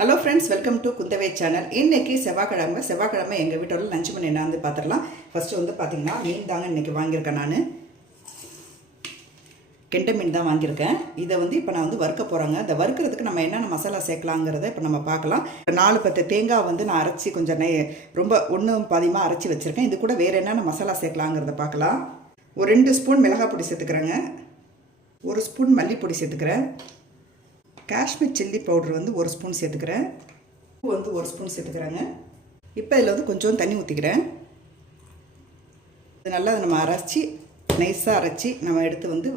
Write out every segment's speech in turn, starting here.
Hello friends welcome to Kundavai channel இன்னைக்கு செவ்வாய்க்கிழமை செவ்வாய்க்கிழமை எங்கள் வீட்டோட லஞ்ச் பண்ணி என்ன வந்து பார்த்துடலாம். ஃபஸ்ட்டு வந்து பார்த்திங்கன்னா மீன் தாங்க இன்றைக்கி வாங்கியிருக்கேன் நான். கெண்டை மீன் தான் வாங்கியிருக்கேன். இதை வந்து இப்போ நான் வந்து வறுக்க போகிறேங்க இந்த வறுக்கிறதுக்கு நம்ம என்னென்ன மசாலா சேர்க்கலாங்கிறத இப்போ நம்ம பார்க்கலாம். நாலு பத்து தேங்காய் வந்து நான் அரைச்சி கொஞ்சம் நெய் ரொம்ப ஒன்றும் பாதியமாக அரைச்சி வச்சுருக்கேன். இது கூட வேறு என்னென்ன மசாலா சேர்க்கலாங்கிறத பார்க்கலாம். ஒரு ரெண்டு ஸ்பூன் மிளகாய் பொடி சேர்த்துக்கிறேங்க. ஒரு ஸ்பூன் மல்லிப்பொடி சேர்த்துக்கிறேன். காஷ்மீர் சில்லி பவுடர் வந்து ஒரு ஸ்பூன் சேர்த்துக்கிறேன். உப்பு வந்து ஒரு ஸ்பூன் சேர்த்துக்கிறேங்க. இப்போ இதில் வந்து கொஞ்சம் தண்ணி ஊற்றிக்கிறேன் இது நல்லா நம்ம அரைச்சி நைஸாக அரைச்சி நம்ம எடுத்து வந்து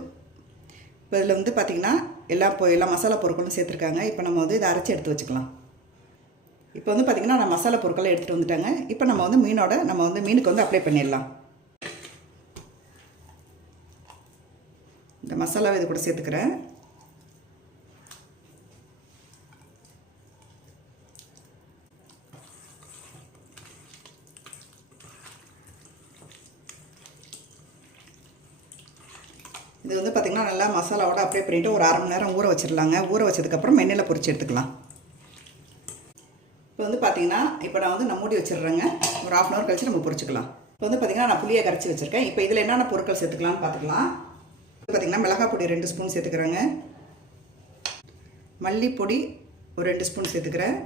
இப்போ இதில் வந்து பார்த்திங்கன்னா எல்லா இப்போ எல்லா மசாலா பொருட்களும் சேர்த்துருக்காங்க. இப்போ நம்ம வந்து இதை அரைச்சி எடுத்து வச்சுக்கலாம். இப்போ வந்து பார்த்திங்கன்னா நான் மசாலா பொருட்களை எடுத்துகிட்டு வந்துட்டாங்க. இப்போ நம்ம வந்து மீனோட நம்ம வந்து மீனுக்கு வந்து அப்ளை பண்ணிடலாம். இந்த மசாலாவை இது கூட சேர்த்துக்கிறேன். இது வந்து பார்த்திங்கன்னா நல்லா மசாலாவோட அப்ளை பண்ணிவிட்டு ஒரு அரை மணி நேரம் ஊற வச்சிடலாங்க. ஊற வச்சதுக்கப்புறம் எண்ணெயில் பொறிச்சு எடுத்துக்கலாம். இப்போ வந்து பார்த்திங்கன்னா இப்போ நான் வந்து நான் மூடி வச்சிடுறேங்க. ஒரு ஆஃப் அன் ஹவர் கழிச்சு நம்ம பொறிச்சிக்கலாம் இப்போ வந்து பார்த்திங்கன்னா நான் புளியை கரைச்சி வச்சுருக்கேன். இப்போ இதில் என்னென்ன பொருட்கள் சேர்த்துக்கலாம்னு பார்த்துக்கலாம். பார்த்திங்கன்னா மிளகாய் பொடி ரெண்டு ஸ்பூன் சேர்த்துக்கிறேங்க. மல்லிப்பொடி ஒரு ரெண்டு ஸ்பூன் சேர்த்துக்கிறேன்.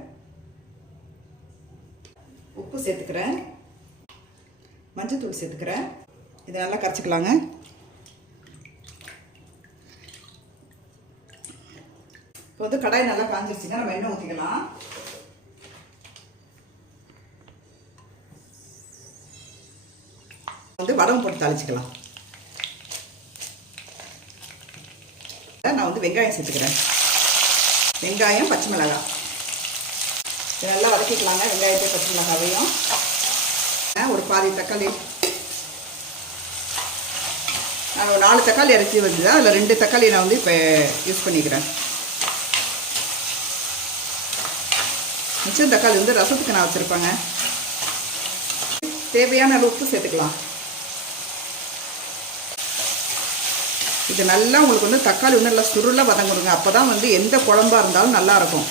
உப்பு சேர்த்துக்கிறேன். மஞ்சத்தூள் சேர்த்துக்கிறேன். இதை நல்லா கரைச்சிக்கலாங்க. இப்போ வந்து கடாய் நல்லா காஞ்சிருச்சுங்க நம்ம எண்ணெய் ஊற்றிக்கலாம் வந்து வடம் போட்டு தாளிச்சிக்கலாம். நான் வந்து வெங்காயம் சேர்த்துக்கிறேன். வெங்காயம் பச்சை மிளகாய் இது நல்லா வதக்கிக்கலாங்க. வெங்காயத்தை பச்சை மிளகாவையும். ஒரு பாதி தக்காளி. நான் ஒரு நாலு தக்காளி இறச்சி வந்தது அதில் ரெண்டு தக்காளி நான் வந்து இப்போ யூஸ் பண்ணிக்கிறேன். மிச்சம் தக்காளி வந்து ரசத்துக்கு நான் வச்சுருப்பேங்க. தேவையான அளவு உப்பு சேர்த்துக்கலாம். இது நல்லா உங்களுக்கு வந்து தக்காளி வந்து நல்லா சுருளாக வதங்கிடுங்க அப்போ தான் வந்து எந்த குழம்பா இருந்தாலும் நல்லா இருக்கும்.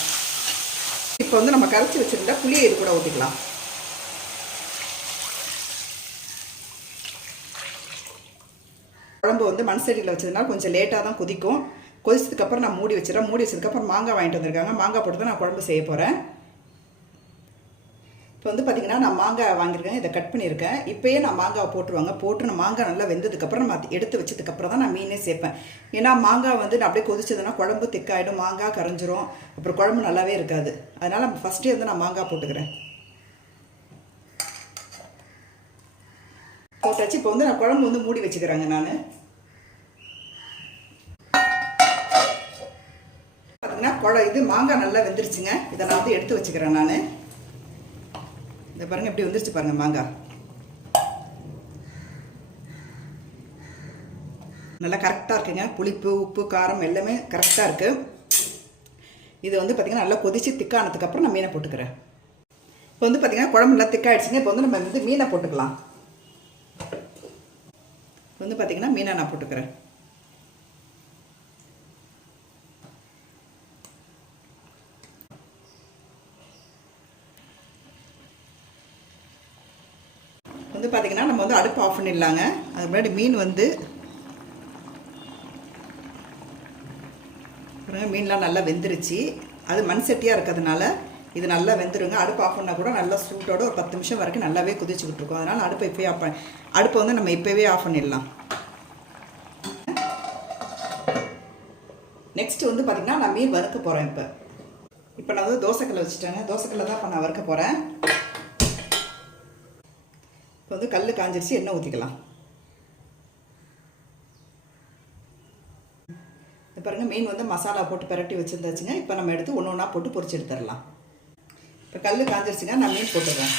இப்போ வந்து நம்ம கரைச்சி வச்சுருந்தா புளியை இது கூட ஊற்றிக்கலாம் குழம்பு வந்து மண் சட்டியில் வச்சதுனால கொஞ்சம் லேட்டாக தான் கொதிக்கும். கொதிச்சதுக்கப்புறம் நான் மூடி வச்சிடறேன். மூடி வச்சதுக்கப்புறம் மாங்காய் வாங்கிட்டு வந்திருக்காங்க. மாங்காய் போட்டு தான் நான் குழம்பு செய்ய போகிறேன் இப்போ வந்து பார்த்திங்கன்னா நான் மாங்காய் வாங்கியிருக்கேன் இதை கட் பண்ணியிருக்கேன். இப்போயே நான் மாங்காய் போட்டுருவாங்க. போட்டு நான் மாங்காய் நல்லா வெந்ததுக்கப்புறம் நம்ம எடுத்து வச்சதுக்கப்புறம் தான் நான் மீனே சேர்ப்பேன். ஏன்னா மாங்காய் வந்து நான் அப்படியே கொதிச்சதுன்னா குழம்பு திக்காயிடும் மாங்காய் கரைஞ்சிரும். அப்புறம் குழம்பு நல்லாவே இருக்காது. அதனால் ஃபஸ்ட்டே வந்து நான் மாங்காய் போட்டுக்கிறேன். போட்டாச்சு. இப்போ வந்து நான் குழம்பு வந்து மூடி வச்சுக்கிறேங்க நான். பார்த்தீங்கன்னா குழ இது மாங்காய் நல்லா வெந்துருச்சுங்க. இதை நான் வந்து எடுத்து வச்சுக்கிறேன் நான். இந்த பாருங்க எப்படி வந்துருச்சு பாருங்க மாங்காய் நல்லா கரெக்டாக இருக்குங்க. புளிப்பு உப்பு காரம் எல்லாமே கரெக்டாக இருக்குது இது வந்து பார்த்திங்கன்னா நல்லா கொதித்து திக்கானதுக்கப்புறம் நான் மீனை போட்டுக்கிறேன். இப்போ வந்து பார்த்திங்கன்னா குழம்பு நல்லா திக்காயிடுச்சுங்க இப்போ வந்து நம்ம வந்து மீனை போட்டுக்கலாம். இப்போ வந்து பார்த்திங்கன்னா மீனை நான் போட்டுக்கிறேன். வந்து பார்த்திங்கன்னா நம்ம வந்து அடுப்பு ஆஃப் பண்ணிடலாங்க. அதுக்கு முன்னாடி மீன் வந்து மீன்லாம் நல்லா வெந்துருச்சு. அது மண் சட்டியாக இருக்கிறதுனால இது நல்லா வெந்துருங்க. அடுப்பு ஆஃப் பண்ணால் கூட நல்லா சூட்டோட ஒரு பத்து நிமிஷம் வரைக்கும் நல்லாவே குதிச்சுக்கிட்டு இருக்கும் அதனால் அடுப்பை இப்போயே ஆஃப் பண்ண அடுப்பை வந்து நம்ம இப்போவே ஆஃப் பண்ணிடலாம். நெக்ஸ்ட்டு வந்து பார்த்திங்கன்னா நான் மீன் வறுக்க போகிறேன் இப்போ. இப்போ நான் வந்து தோசைக்கல்லை வச்சுட்டேங்க. தோசைக்கல்லை தான் இப்போ நான் வறுக்க போகிறேன் வந்து கல் காஞ்சிருச்சு எண்ணெய் ஊற்றிக்கலாம் இப்போ பாருங்கள் மீன் வந்து மசாலா போட்டு பரட்டி வச்சுருந்தாச்சுங்க. இப்போ நம்ம எடுத்து ஒன்று ஒன்றா போட்டு பொறிச்சு எடுத்துடலாம். இப்போ கல் காஞ்சிருச்சுங்க நான் மீன் போட்டுடுறேன்.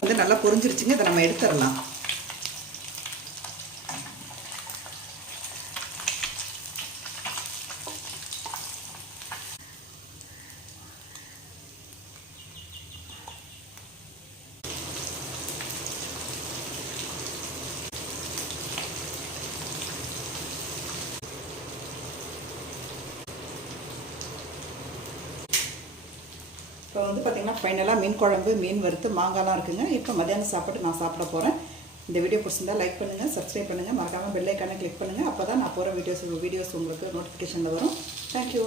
வந்து நல்லா பொரிஞ்சிருச்சுங்க இதை நம்ம எடுத்துடலாம். இப்போ வந்து பார்த்திங்கன்னா ஃபைனலாக மீன் குழம்பு மீன் வறுத்து மாங்காய்லாம் இருக்குங்க. இப்போ மதியானம் சாப்பாடு நான் சாப்பிட போகிறேன் இந்த வீடியோ பிடிச்சிருந்தா லைக் பண்ணுங்கள் சப்ஸ்கிரைப் பண்ணுங்கள் மறக்காமல் பெல் கிளிக் பண்ணுங்கள் அப்போ தான் நான் போகிற வீடியோஸ் வீடியோஸ் உங்களுக்கு நோட்டிஃபிகேஷனில் வரும். தேங்க்யூ